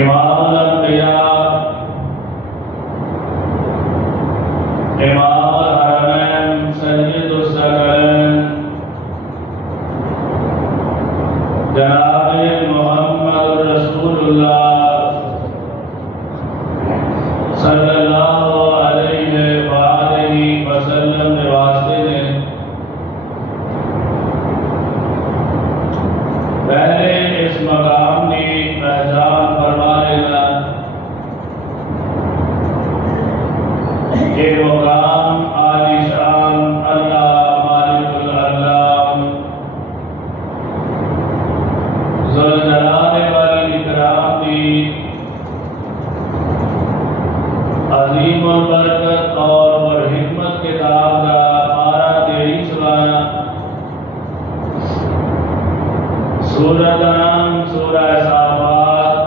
इमामुल अंबिया, इमामुल हरमैन, सय्यदुस सकलैन, जनाब मोहम्मद रसूलुल्लाह सल्लल्लाहु अलैहि वालैहि वसल्लम के वास्ते ने पहले इस मकाम की पहचान फरमा लेना कि मकाम आलिशान अल्लाह मालिकुल अल्लाह ज़ुल जलाल वल इकराम की अजीम और बरकत और हिकमत किताब का पारा 23वां सूरह का नाम सूरह साफ़ात।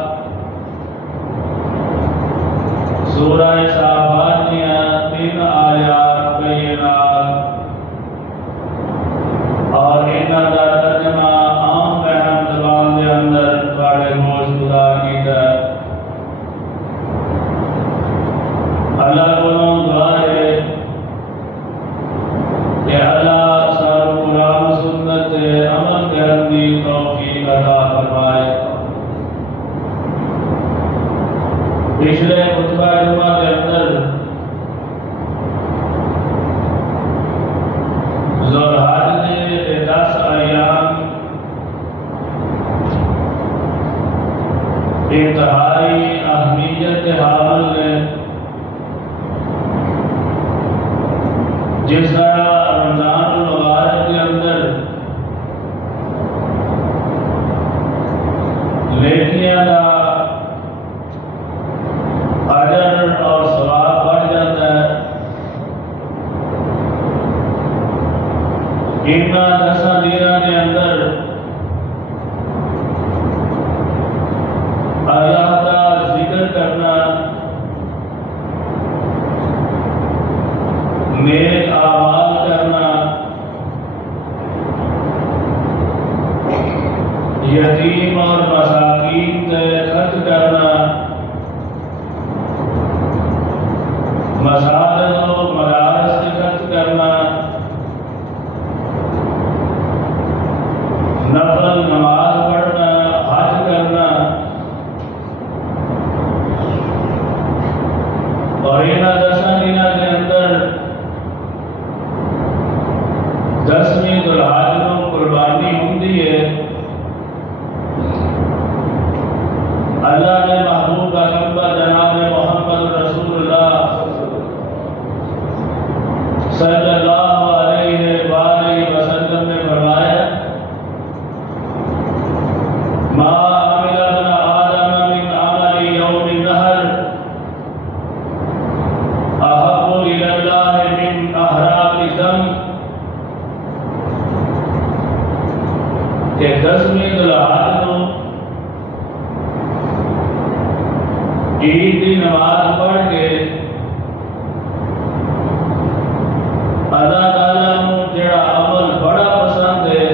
सूरह साफ़ात की 3 आयात बैनात और इन्हां दा तर्जमा आम फहम ज़बान के अंदर थोड़े गोश खुदा की अल्लाह को दुआ है कि अल्लाह सारू कुरान सुन्नत से अमल करने की तौफीक अता फरमाए। पिछले खुतबा जुमा के अंदर ज़ुल्हज के 10 अय्याम इंतहाई अहमियत के हामिल ने जिस तरह रमजान मुबारक के अंदर लेखियां का अजर और सवाब बढ़ जाता है, इन्हां 10 दिनों के अंदर अल्लाह का जिक्र करना, नेक आमाल करना, यतीम और मसाकीन से खर्च करना, मसाजिद और मदारस से खर्च करना, नफल नमाज पढ़ना, हज करना और इन 10 दिनों के अंदर 10वीं ज़ुल्हज को कुर्बानी होती है। अल्लाह ने महबूब का पैगंबर जनाब मोहम्मद रसूलुल्लाह सल्लल्लाहु अलैहि वसल्लम ने फरमाया, मा अमिला इब्न आदम मिन अमली यौमिन नहर अहब्बु इलल्लाह मिन अहराक़ि दम। कि 10वीं ज़ुल्हज को ईद की नमाज पढ़ के अल्लाह ताला को जेड़ा अमल बड़ा पसंद है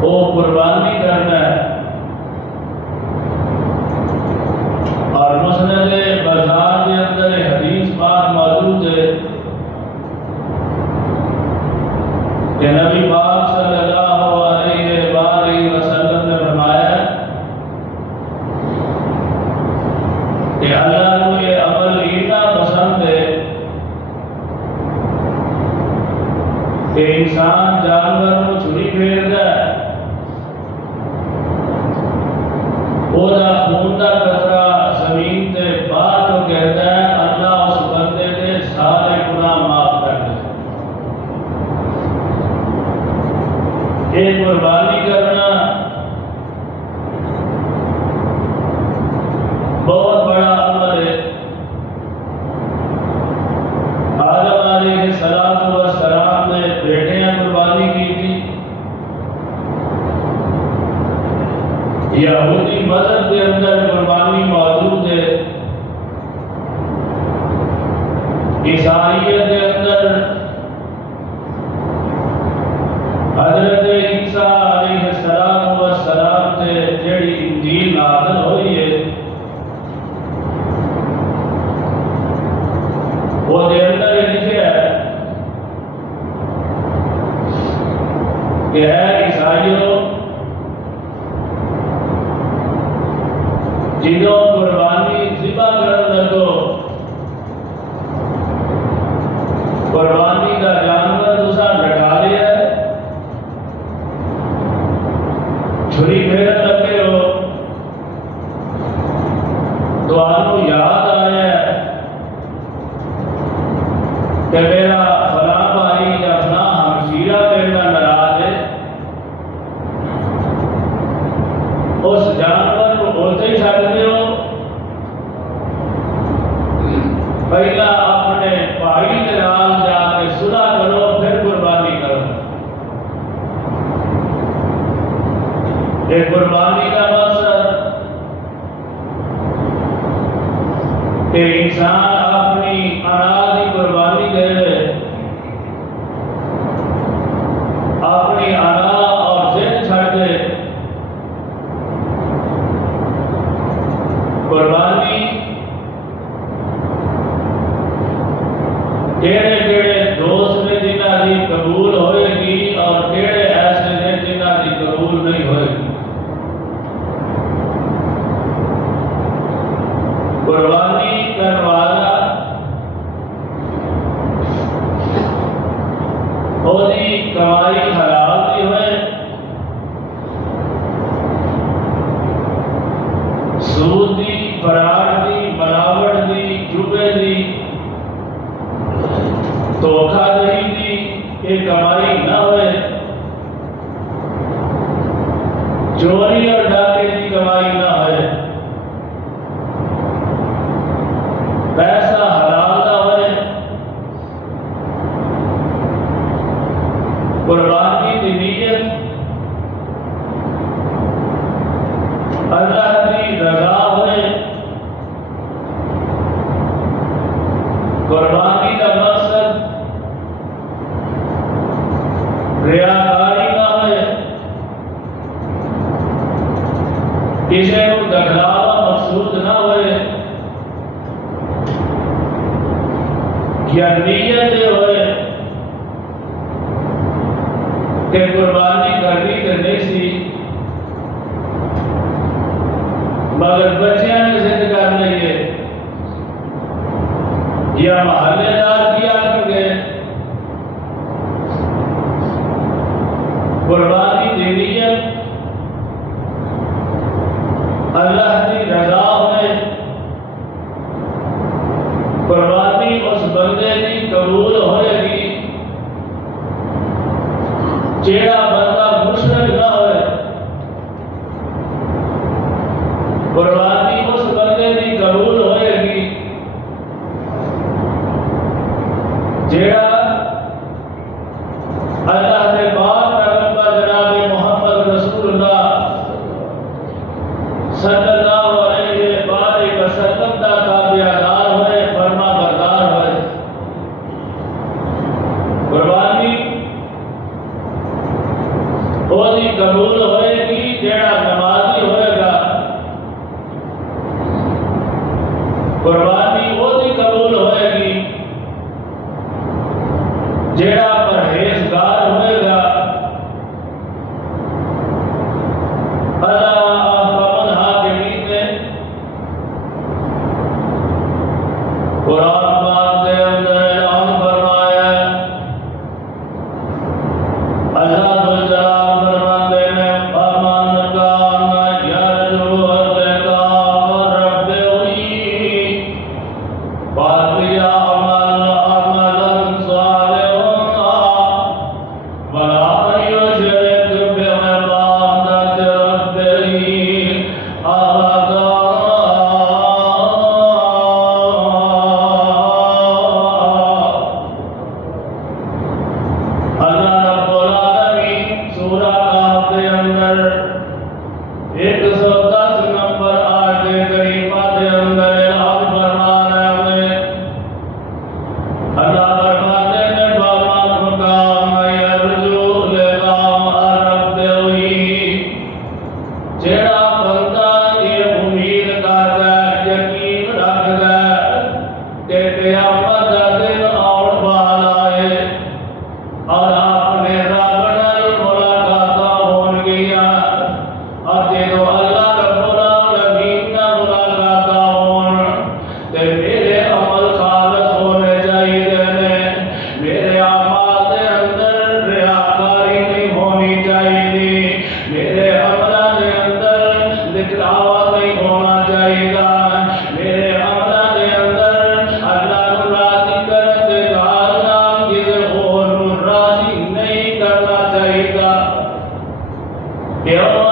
वो कुर्बानी करना है। और मुस्नद बज़ार के अंदर हदीस पाक मौजूद है कि नबी पाक सल्लल्लाहु अलैहि वसल्लम ने फरमाया कि अल्लाह को ये अमल इतना पसंद है कि इंसान जानवर को छुरी फेरदा है, ओदा खून का कतरा जमीन से बाहर तो कहता है अल्लाह उस बंदे के सारे गुनाह माफ कर दे। ये कुर्बानी करना बहुत बड़ा अमल है। आदम अलैहिस्सलाम ने बेटियां कुर्बानी की थी। यहूदी मजहब के अंदर कुर्बानी मौजूद है। ईसाइयत के अंदर हजरत ईसा अलैहिस्सलाम से जेड़ी जिदों कुर्बानी ज़िबा करन लगो, कुर्बानी का जानवर तुसा डटा लिया, छुरी फेरन लगे हो, तुहानू याद आया कि मेरा फला भाई या फला हमशीरा मेरे नाल नाराज है, उस जानवर को उसे ही छड्ड दिओ, पहला अपने भाई के नाल जाके सुलह करो, फिर कुर्बानी करो। ये कुर्बानी का मकसद कि इंसान अपनी अनाज की कुर्बानी दे, अपनी अना और जिद छड़ दे। कुर्बानी केड़े केड़े दोस्त ने जिन्हां दी कबूल होएगी और केड़े ऐसे ने जिन्हां दी कबूल नहीं होएगी। कुर्बानी करने वाला ओदी कमाई हलाल दी होए, सूद दी, फराड दी, मिलावट दी, जुबे दी, धोखाधड़ी दी ये कमाई ना होए, चोरी और डाके की कमाई ना होए, पैसा हलाल ना होए, कुर्बानी की नीयत अल्लाह की रजा होए, कुर्बानी का मकसद रियाकारी ना होए, किसी को दखलावा मकसूद ना होए, या नीयत होए कि कुर्बानी करनी तो नहीं सी मगर बच्चियां ने जिद कर लिए या महल्लेदार किया कर गए। कुर्बानी की नीयत अल्लाह की रजा होए, कुर्बानी उस बंदे की कबूल होएगी जेड़ा बंदा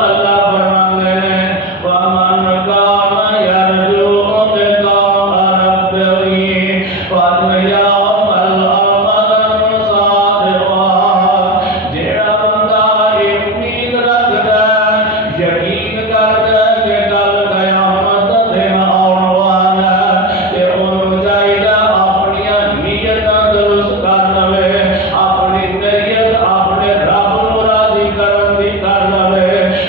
अल्लाह फरमाते हैं वमन कान यरजू लिका रब्बिही फलयअमल अमलन सालिहा। जेड़ा बंदा ये उम्मीद रखदा यकीन करदा कि कल कयामत दा दिन आउण वाला ते ओनू चाहिदा अपनी नीयतां दुरुस्त कर लवे, अपनी नीयत अपने रब नू राजी करन दी कर लवे।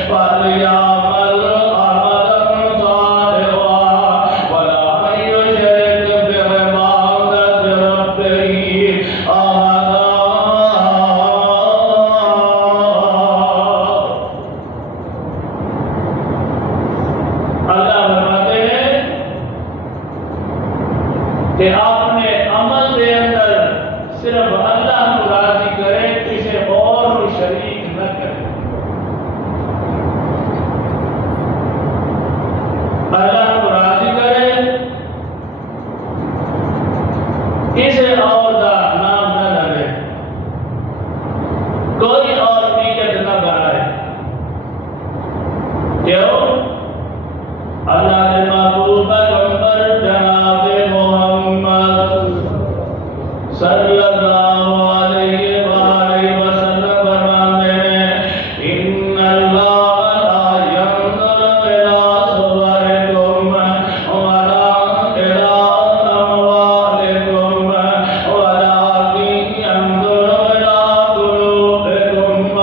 फलयअमल अमलन सालिहा वला युशरिक बिइबादति रब्बिही अहदा। अल्लाह फरमाते हैं कि अपने अमल के अंदर सिर्फ अल्लाह को राजी करे, किसी और को शरीक न करे। अल्लाह को राजी करे, किसी और का नाम न लगे, कोई और नीयत न बनाए। क्यों? अल्लाह के महबूब पैगंबर जनाब मोहम्मद सल्लल्लाहु अलैहि वसल्लम फरमाते हैं इन्नल्लाह ला यंज़ुरु इला सुवरिकुम वला इला अमवालिकुम वलाकिन यंज़ुरु इला कुलूबिकुम व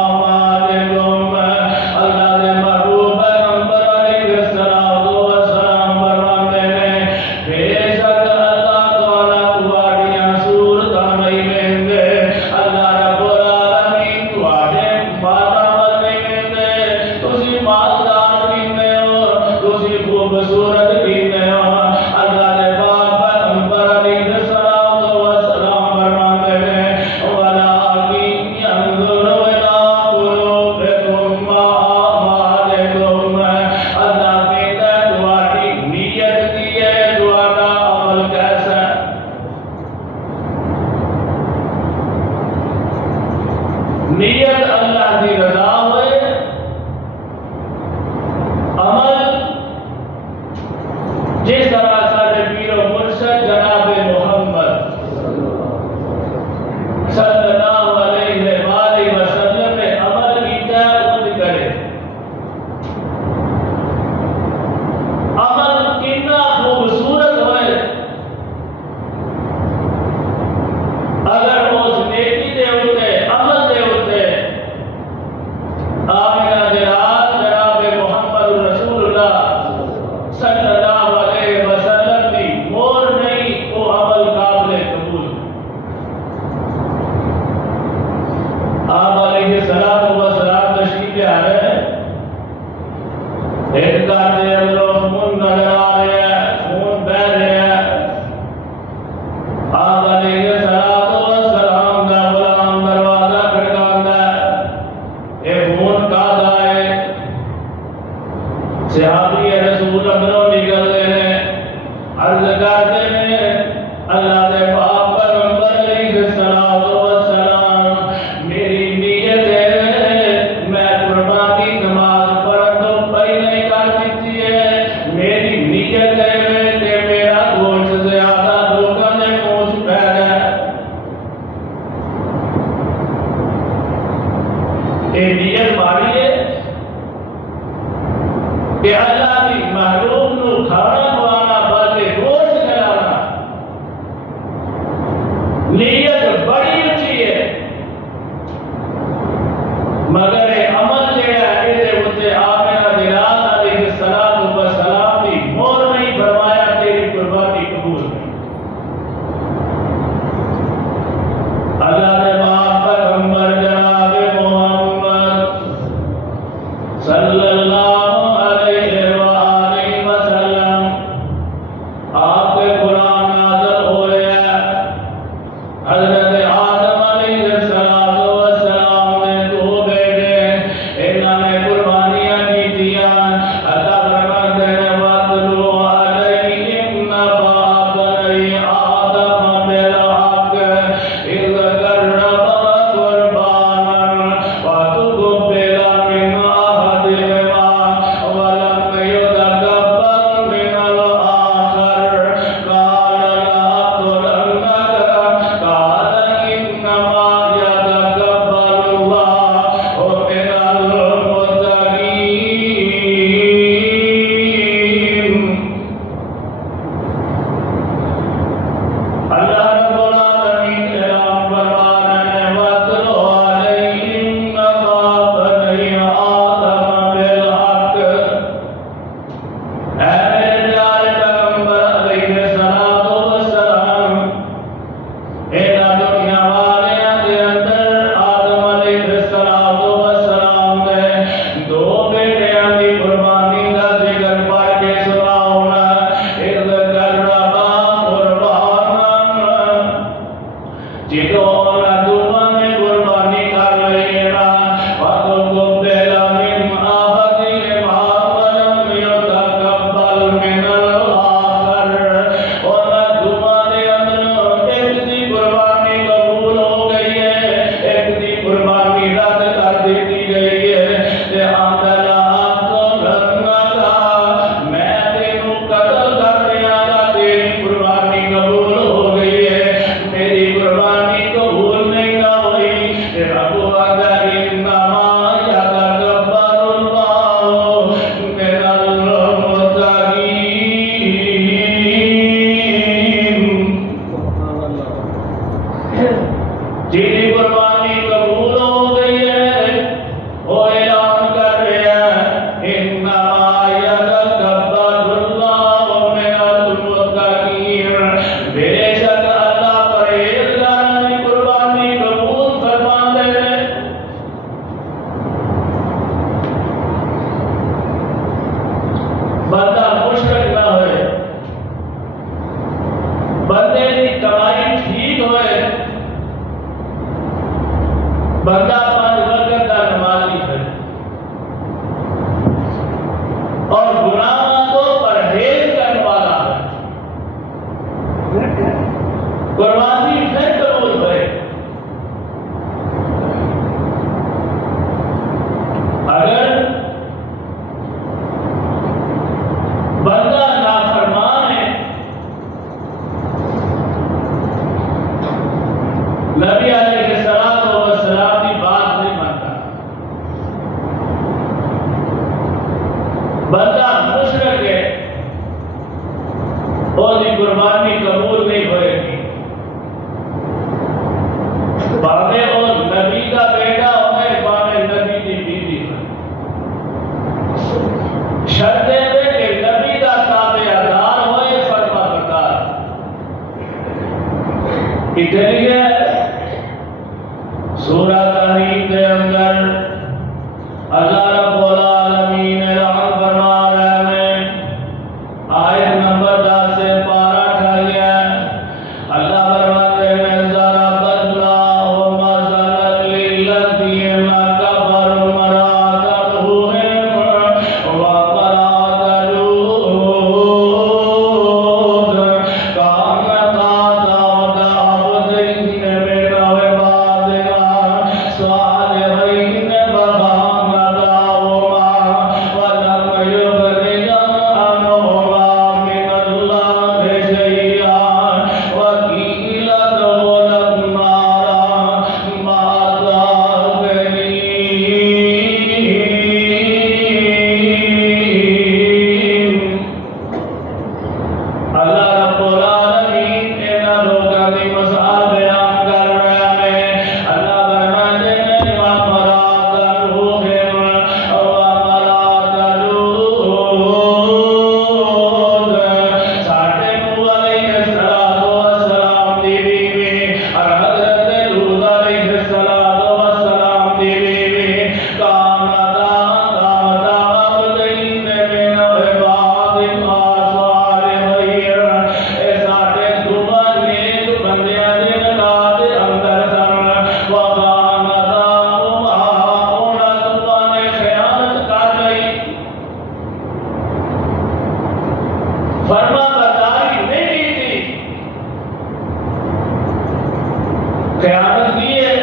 आमालिकुम। अल्लाह के महबूब पैगंबर अलैहिस्सलातु वस्सलाम फरमाते हैं बेशक अल्लाह तआला तुम्हारियां सूरतां नहीं लेंदे। अल्लाह रब्बुल आलमीन तुम्हारे मालामाल नहीं लेंदे, तुसी मालदार किन्ने हो, तुसी खूबसूरत किन्ने हो। अल्लाह के पाक पैगंबर अलैहिस्सलातु वस्सलाम फरमाते हैं वलाकिन यंज़ुरु इला कुलूबिकुम व आमालिकुम। अल्लाह कहता है तुम्हारी नीयत की है, तुम्हारा अमल कैसा है। नीयत अल्लाह की रजा होए, अमल जिस तरह साडे पीरो मुर्शद जनाब मोहम्मद सल्लल्लाहु अलैहि वसल्लम ने अमल कीता उन्ज करे। अमल कितना खूबसूरत होए, अगर उस नेकी दे उत्ते अमल दे उत्ते आमिना दे रात जनाब मोहम्मद रसूलुल्लाह सल्लल्लाहु अलैहि वसल्लम दी मोर नहीं, वो अमल काबिल कबूल। आप अलैहिस्सलातु वस्सलाम तशरीफ ले आ रहे हैं, एक घर दे अंदर खून नजर आ रहा है, खून बह रहा है। आप अलैहिस्सलातु वस्सलाम का गुलाम दरवाजा खटकाता है, ये खून कादा है। सहाबी रसूल अंदरों निकलते हैं, अर्ज करते हैं अल्लाह के पाक पैगंबर अलैहिस्सलातु वस्सलाम मेरी नीयत है मैं कुर्बानी नमाज पढ़ने तो पहले ही कर दी है। मेरी नीयत है कि मेरा गोश्त ज्यादा लोगों ने मुंह च पै जाए। ये नीयत मारी है कि अल्लाह की महबूब नू खाना खवाना बल्कि गोश्त खिलाना। नीयत बड़ी ऊंची है, मगर ये अमल जेड़ा है इहदे उत्ते आमिना दी रात अलैहिस्सलातु वस्सलाम दी मोहर नहीं फरमाया तेरी कुर्बानी कबूल नहीं। अल्लाह के पाक पैगंबर जनाब मोहम्मद सल्लल्लाहु अलैहि वसल्लम आपके कुरान नाज़िल होया। हज़रत आदम अलैहिस्सलातु वस्सलाम ने दो बेटे, इन्होंने कुर्बानियां की दिया। अल्लाह फरमाते हैं वतलू अलैहिम नबा बनी आदम बिल हक़ इज़ कर्रबा कुर्बानन वतुक़ब्बिला मिन बंदा मुशरक है, उसकी कुर्बानी कबूल नहीं होएगी। भावे और नबी का बेटा होए, भावे नबी की बीवी हो, शर्त है कि नबी का ताबेदार होए, फरमाबरदार। इसलिए सूरह तहरीम के अंदर अल्लाह रब्बुल आलमीन ऐलान फरमा रहे हैं, आयत नंबर 10 से 12 अठाइए। अल्लाह फरमाते हैं, ज़रा बदलाओ मसलन लिल्लज़ीना कफ़रू मरातहुम व मरात लूत कानता तहता अब्दैन मिन इबादिना सालिहीन फख़ानताहुमा व लम युग़निया अन्हुमा मिनल्लाहि शैअन व क़ील उदख़ुला अन्नार मअ दाख़िलीन। अल्लाह रब्बुल आलमीन इन लोगों की मिसाल बयान कर रहे हैं। अल्लाह फरमाते हैं, व मरात लूत व मरात लूत, साढ़े नूह अलैहिस्सलाम दी बीवी और हज़रत लूत अलैहिस्सलाम दी बीवी कानता तहता अब्दैन मिन इबादिना सालिहीन। ए साढ़े दोवां नेक बंदियां दे निगाह दे अंदर सन। व खानताहुमा, उन्हां दोवां ने खयानत कर लई, फरमाबरदारी नहीं की थी, खयानत की है।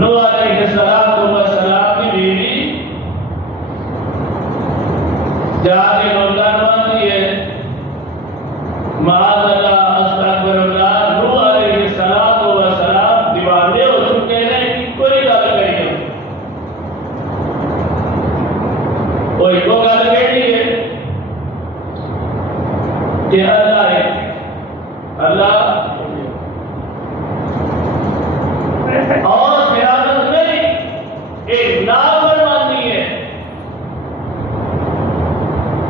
नूह अलैहिस्सलाम की बीवी जाके रोजान बनती है, माअज़ल्लाह अस्तगफिरुल्लाह, नूह अलैहिस्सलाम दीवाने हो चुके हैं कि कोई गल कही हो, कोई को गल कही है कि अल्लाह है, अल्लाह और खयानत नहीं, एक नाफरमानी है।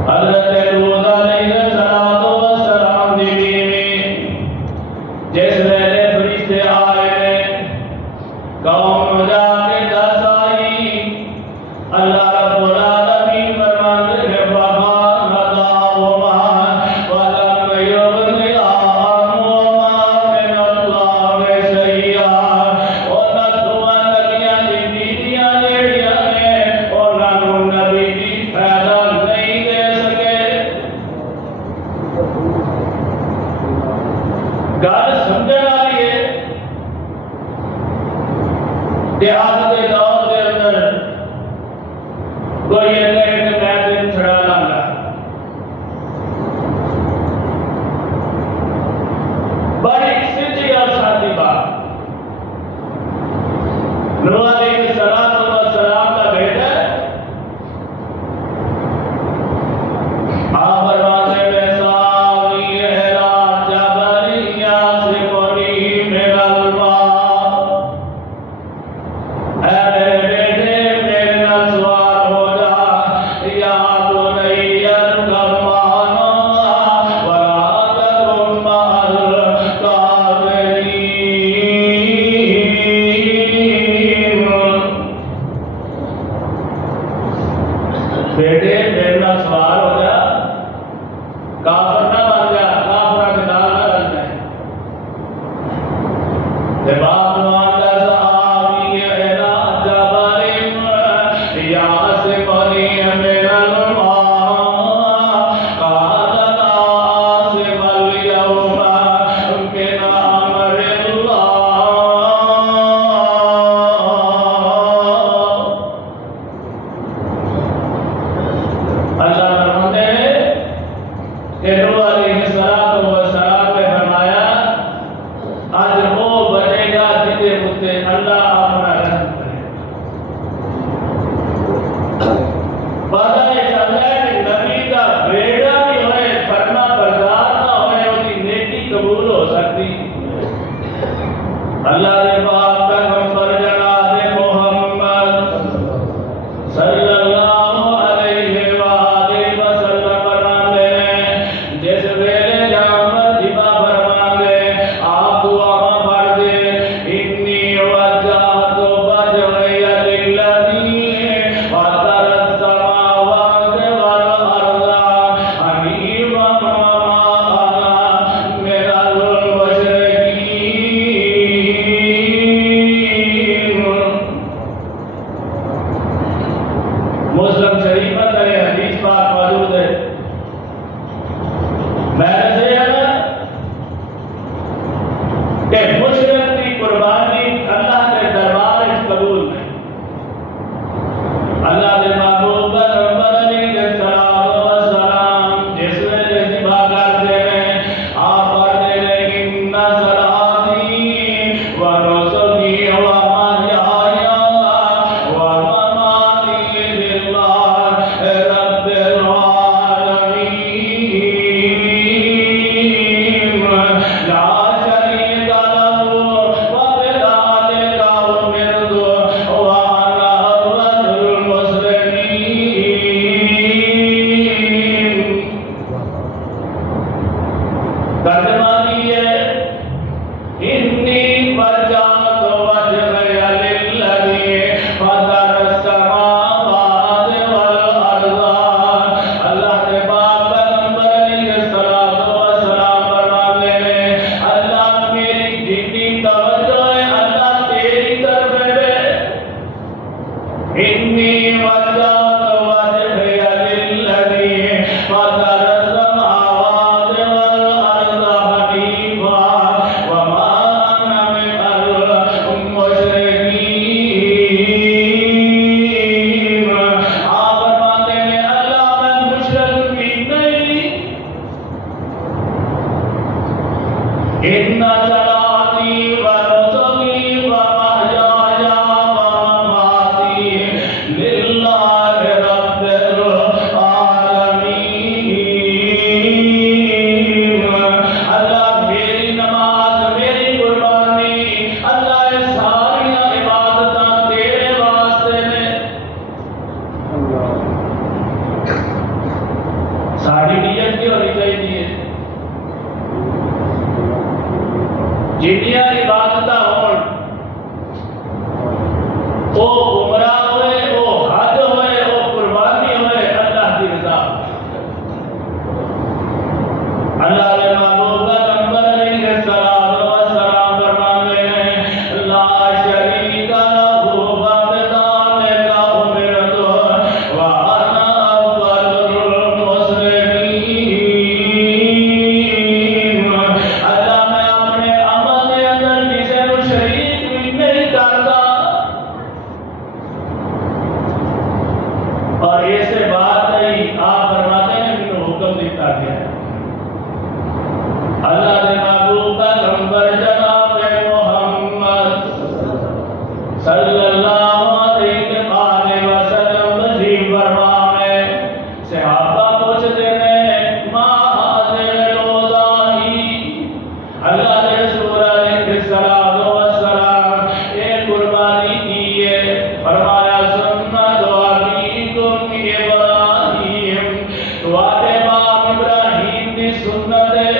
हज़रत लूत अलैहिस्सलाम दी बीवी जिस वेले फरिश्ते आए ने, कौम नूं जाके दस आई, अल्लाह रब्बुल आलमीन फरमाते हैं, फख़ानताहुमा व लम युग़निया अन्हुमा मिनल्लाहि शैअन। उन्हां दोवां नबियां दी बीवियां जेहड़ियां ने, उन्हां नूं नबी जी फायदा नहीं दे सके। गल समझण वाली है कि अज के दौर के अंदर कोई ये कहे कि मैं दिन छड़ा लांगा, बड़ी सीधी और सादी बात। नूह अलैहिस्सलाम का बेटा आप फरमाते हैं, सावी इला जबल यासिमुनी मिनल मा, ऐ मेरे बेटे मेरे नाल सवार हो जा, या इन्नी वजहतु वजहिया लिल्लज़ी फ़तरा अस्समावाति वल अर्ज़ हनीफ़ा व मा अना मिनल मुशरिकीन। आप फरमाते हैं अल्लाह मैं मुशरिक भी नहीं। इन्ना सलाती व नुसुकी व महयाया व ममाती लिल्लाहि रब्बिल आलमीन। अल्लाह मेरी नमाज मेरी कुर्बानी अल्लाह ये सारियां इबादतां तेरे वास्ते ने। सारी नीयत की होनी चाहिए जिन्नियां इबादत होण ओ उमरा होए ओ हज होए ओ कुर्बानी होए अल्लाह की रजा। अल्लाह के महबूब का पैगंबर अलैहिस्सलातु वस्सलाम फरमाते हैं ला शरीका लहू वबदाने का उमिरतु व अना अव्वलुल मुस्लिमीन। अल्लाह मैं अपने अमल के अंदर किसी को शरीक भी नहीं करता। और ऐसे बात नहीं आप फरमाते हैं मैंने हुक्म दिता गया है। अल्लाह के महबूब का पैगंबर जनाब मोहम्मद सल्लल्लाहु अलैहि वसल्लम तशरीफ फरमा में सहाबा पूछते हैं मा हाज़िल रोज़ाही। अल्लाह के रसूल अलैहिस्सलातु वस्सलाम ये कुर्बानी की है। फरमाया सुन्नत अबीकुम इब्राहीम तुम्हारे बाप इब्राहीम की सुन्नत है।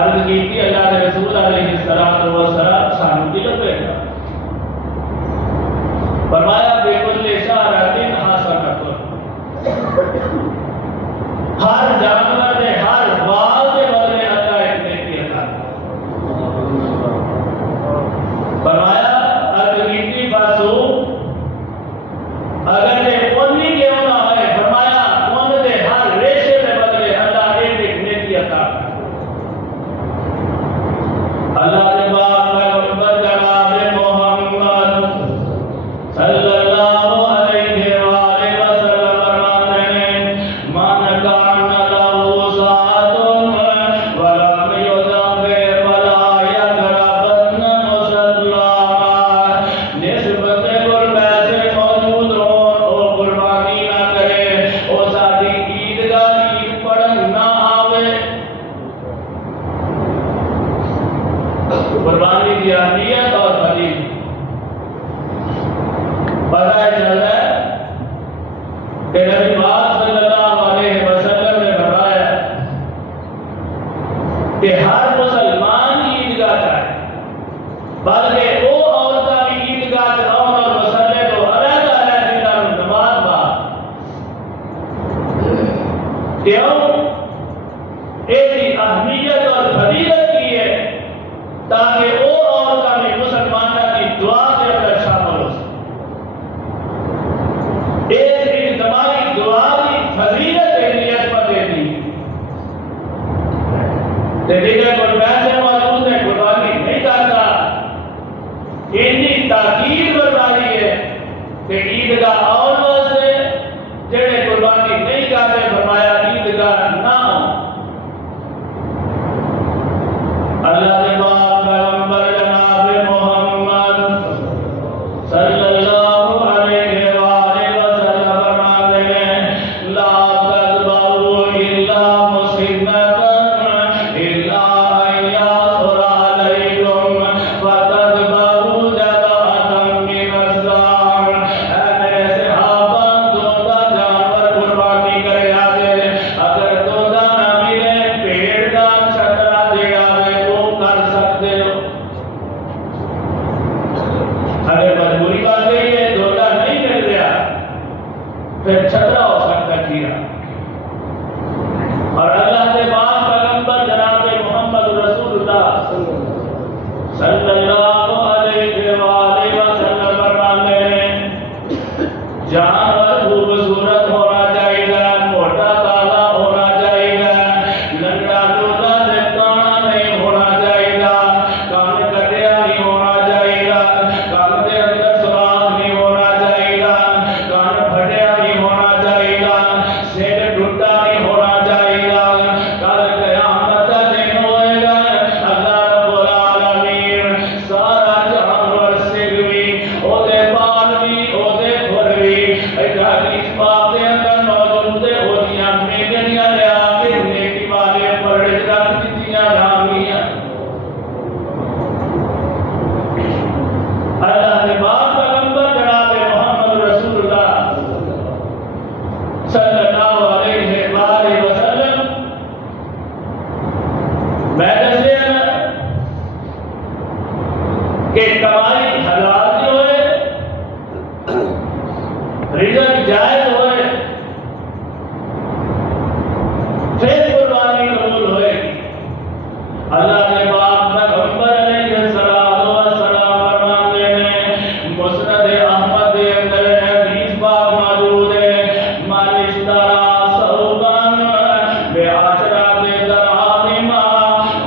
अर्ज की थी अल्लाह के रसूल अलैहिस्सलातु वस्सलाम सानू की लपेटा फरमाया बेकुल्ले शहरतिन हसनतुन। हर जानवर ने हर बाल के बदले अल्लाह एक नेकी अता फरमाया अर्ज की थी बसू अगर ये ओनी क्यों ना है फरमाया ओन दे हर रेशे के बदले अल्लाह एक नेकी अता। अल्लाह के बाप पैगंबर जनाब मोहम्मद सल्लल्लाहु अलैहि वसल्लम फरमाते हैं मन कान लहू सातुन व लम युज़फ़ि फला यक़रबन मुसल्लामा। निस्बत कुर्बा से मौजूद हो ओ कुर्बानी ना करे ओ साडी ईदगाह ईद पढ़न ना आवे। कुर्बानी की अहमियत और फजीलत पता चल रहा है कि नबी पाक सल्लल्लाहु अलैहि वसल्लम ने फरमाया कि हर मुसलमान ईदगाह जाए बल्कि वो औरतां भी ईदगाह जाओ और मसल्ले तो अलग-अलग नमाज बात क्यों इसकी अहमियत और फजीलत की है ताकि वो औरतां भी मुसलमानों की दुआ के अंदर शामिल हो सके। एक इज्तिमाई दुआ की फजीलत नियत पर देती है को पैसे मौजूद है कुर्बानी नहीं करता इतनी ताकीद करवाई है कि ईदगाह और वास्ते जेड़े कुर्बानी नहीं करते फरमाया ईदगाह ना हो। अल्लाह के बाप पैगंबर जनाब मोहम्मद सल्लल्लाहु अलैहि वसल्लम फरमाते हैं ला तज़बहू इल्ला मुसिन्नतन इल्ला अय्यासुरा अलैकुम फतज़बहू ज़बातन मिनज़्ज़ार। ऐ मेरे सहाबा दोदा जानवर कुर्बानी करे आगे अगर दोदा ना मिले पेड़ का छतरा देगा कर सकते हो। अगर मजबूरी बात है दोदा नहीं मिल गया फिर छतरा हो सकता खीरा। और अल्लाह के बाप पैगंबर जनाब मोहम्मद रसूलुल्लाह सल्लल्लाहु अलैहि कि कमाई हलाल जो है, रिजल्ट जायज होए, फिर कुर्बानी कबूल होएगी। अल्लाह के पाक पैगंबर अलैहिस्सलाम फरमाते हैं, मुस्नद अहमद के अंदर हदीस पाक मौजूद है, मन इश्तरा सौबन बिअशरति दरहमा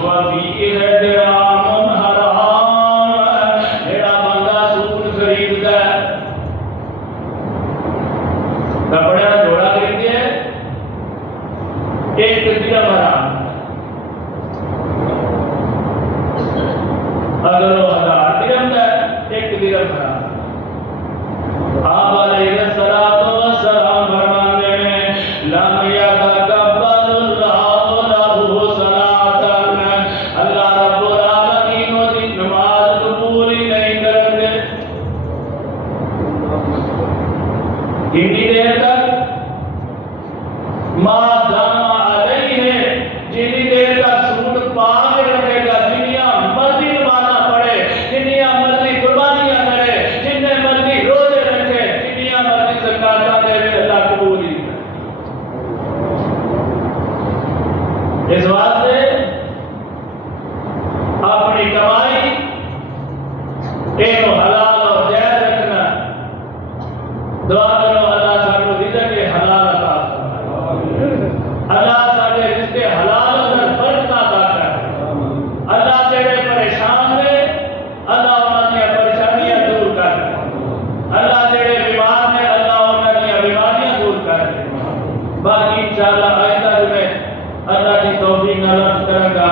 व फीहि दिरहमुन हराम। जेड़ा बंदा सूट खरीददा है, कपड़े का जोड़ा खरीदे, एक दिरहम हराम। अगर वो 1000 दिरहम का है, एक दिरहम हराम। आप अलैहिस्सलातु वस्सलाम फरमाते हैं, लम यतकब्बलुल्लाहु लहु सलातन। अल्लाह रब्बुल आलमीन उसकी नमाज कबूल ही नहीं करते। कितनी देर तक? माँ दामा अलैहि, जितनी देर तक सूट पाक रखेगा, जिनिया मर्जी नमाज़ पढ़े, जिनिया मर्जी कुर्बानियां करे, जिन्ने मर्जी रोजे रखे, जिनिया मर्जी ज़कात दे, अल्लाह कबूल ही करे। इस वास्ते अपनी कमाई इनको हलाल और जायज रखना। दुआ करो अल्लाह सानू रिज़्क़ हलाल अता फरमाए, अल्लाह साडे रिज़्क़ हलाल अंदर बरकत अता करे। अल्लाह जेड़े परेशान ने, अल्लाह उन्हां दी परेशानियां दूर कर दे। अल्लाह जेड़े बीमार ने, अल्लाह उन्हां दी बीमारियां दूर कर दे। बाकी इंशाअल्लाह आइंदा जुमे अल्लाह की तौफीक नाल अर्ज़ करांगा।